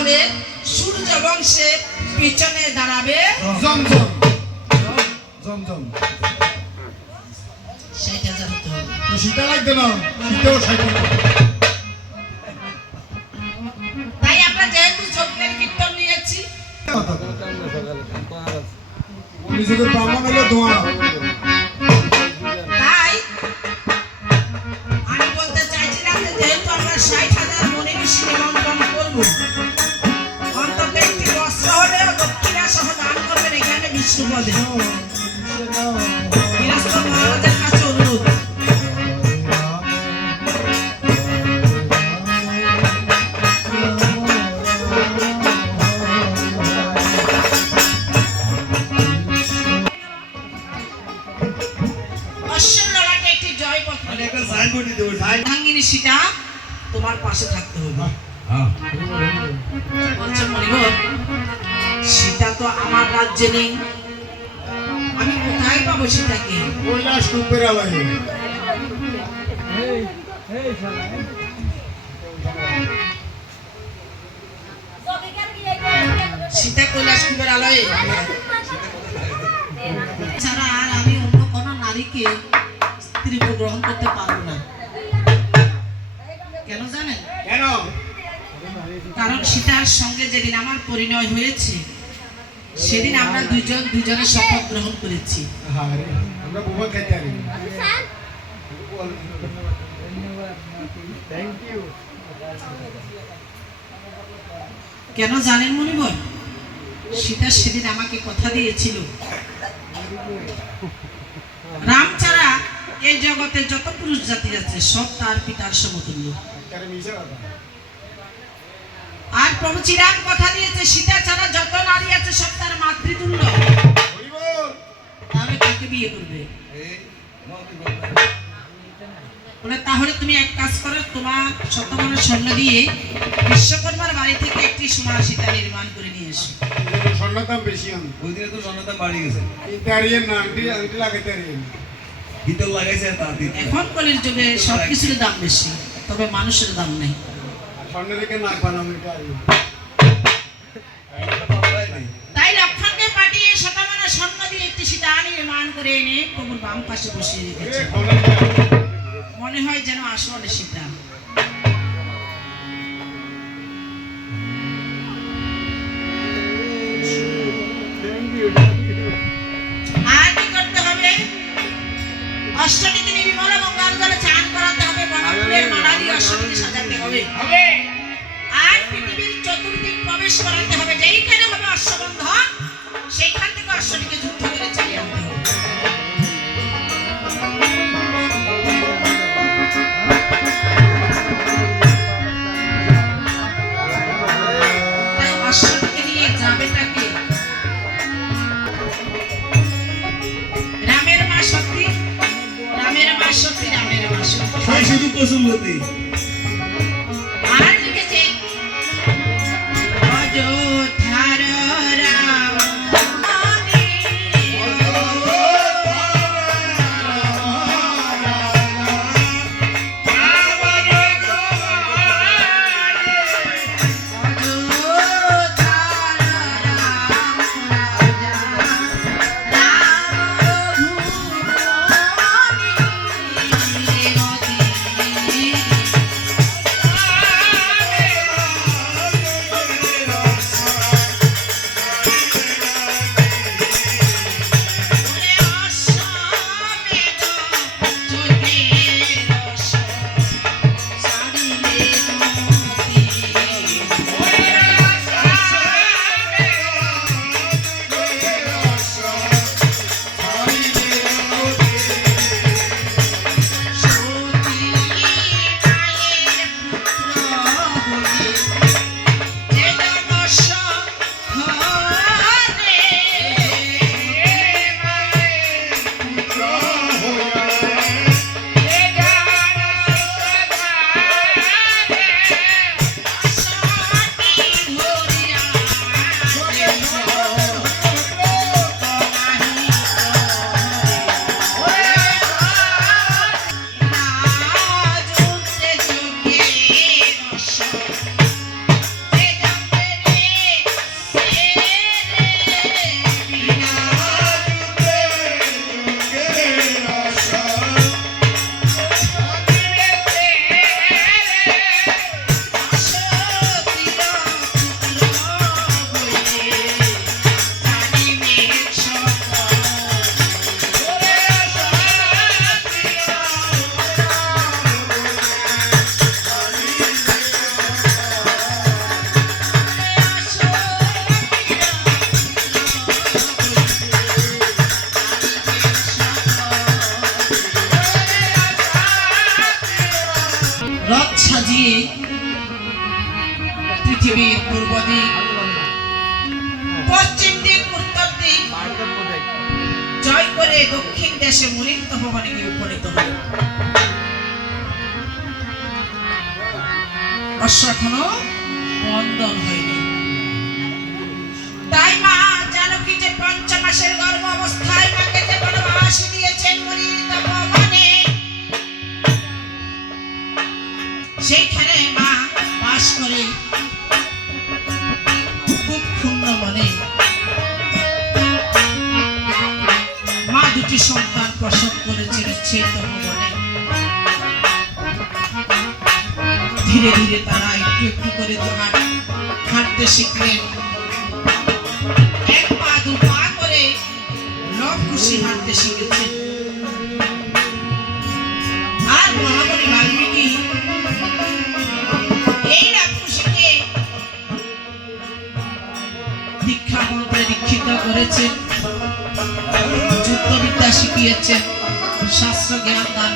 তাহলে সূর্য বংশের পিছনে দাঁড়াবে জমজম জমজম 60,000 হতে হবে। তো শীতা লাগবে না, শীতেও 60। তাই আমরা যেহেতু যজ্ঞের কীর্তন নিয়েছি, নিজেদের ব্রাহ্মণ হলে ধোঁয়া। তাই আমি বলতে চাইছিলাম যে যেহেতু আমরা 60,000 মনে ঋষি নিমন্ত্রণ করবো, অন্তত একটি বস্ত্র হলেও দক্ষিণা সহ দান করবেন এখানে বিষ্ণুপদে। গৃহস্থ মহারাজের কাছে অনুরোধ। ধাঙ্গিনী সীতা তোমার পাশে থাকতে হবে। বলছে মনিবর, সীতা তো আমার রাজ্যে নেই, আমি কোথায় পাবো সীতাকে? কৈলাস কুম্ভের আলয়ে। সীতা কৈলাস কুম্ভের আলয়ে ছাড়া আর আমি অন্য কোন নারীকে স্ত্রী গ্রহণ করতে পারবো না। কেন জানেন? কেন? কারণ সীতার সঙ্গে যেদিন আমার পরিণয় হয়েছে, সেদিন আমরা দুজনের শপথ গ্রহণ করেছি। আমরা বোমা খাইতে পারি। কেন জানেন মনিবর? সীতা সেদিন আমাকে কথা দিয়েছিল, রাম ছাড়া এই জগতে যত পুরুষ জাতি আছে সব তার পিতার সমতুল্য। আর প্রভু চিরাগ কথা দিয়েছে, সীতা ছাড়া যত নারী আছে সব তার মাতৃতুল্য। তাহলে কাকে বিয়ে করবে? বলে তাহলে তুমি এক কাজ করো, তোমার শতমান স্বর্ণ দিয়ে বিশ্বকর্মার বাড়ি থেকে একটি সোনার সীতা নির্মাণ করে নিয়ে এসো। স্বর্ণের দাম বেশি, ওই দিনে তো স্বর্ণের দাম বাড়ি গেছে। আংটি লাগাইতে ভিতর লাগাইছে তার দিন। এখন কলির যুগে সবকিছুর দাম বেশি, তবে মানুষের দাম নেই। স্বর্ণ রেখে নাক বানাবো। তাই লক্ষণকে পাঠিয়ে শতমান স্বর্ণ দিয়ে একটি সীতা নির্মাণ করে এনে প্রভুর বাম পাশে বসিয়ে রেখেছে। মনে হয় যেন আসলে সীতা। আর কি করতে হবে? অষ্টমীতে নির্মল গঙ্গার জলে চান করাতে হবে, বনফুলের মালা দিয়ে অষ্টমীকে সাজাতে হবে। আর পৃথিবীর চতুর্দিক প্রবেশ করাতে হবে। যেইখানে হবে অশ্ববন্ধন, সেইখান থেকে অশ্বটিকে যুদ্ধ করে চলে আনতে হবে। তাই অশ্বটিকে নিয়ে যাবেটাকে রামের মা সতী, রামের মা সতী, রামের মা সতী। শুধু কসুমবতী। আর লিখেছে অযোধ্যার রাম রথ সাজিয়ে পৃথিবীর পূর্ব দিক, পশ্চিম দিক, উত্তর দিক জয় করে দক্ষিণ দেশে মুনির তপবনে গিয়ে উপনীত হল। অশ্ব এখনো বন্ধন হয়নি। তাই মা জানকী যে পঞ্চমাসের গর্ভ অবস্থায় মাকে যে বনবাস দিয়েছেন মুনির তপবনে, সেইখানে মা বাস করে খুব ক্ষুণ্ণ মনে। মা দুটি সন্তান প্রসব করেছেন সেই তপবনে। ধীরে ধীরে তারা একটু একটু করে হাঁটতে শিখলেন। এক পা দু পা করে লব খুশি হাঁটতে শিখেছেন। আর মহামণি বাল্মীকি এই রাক্ষসীকে দীক্ষা মন্ত্রে দীক্ষিত করেছেন, যুদ্ধবিদ্যা শিখিয়েছেন, শাস্ত্র জ্ঞান দান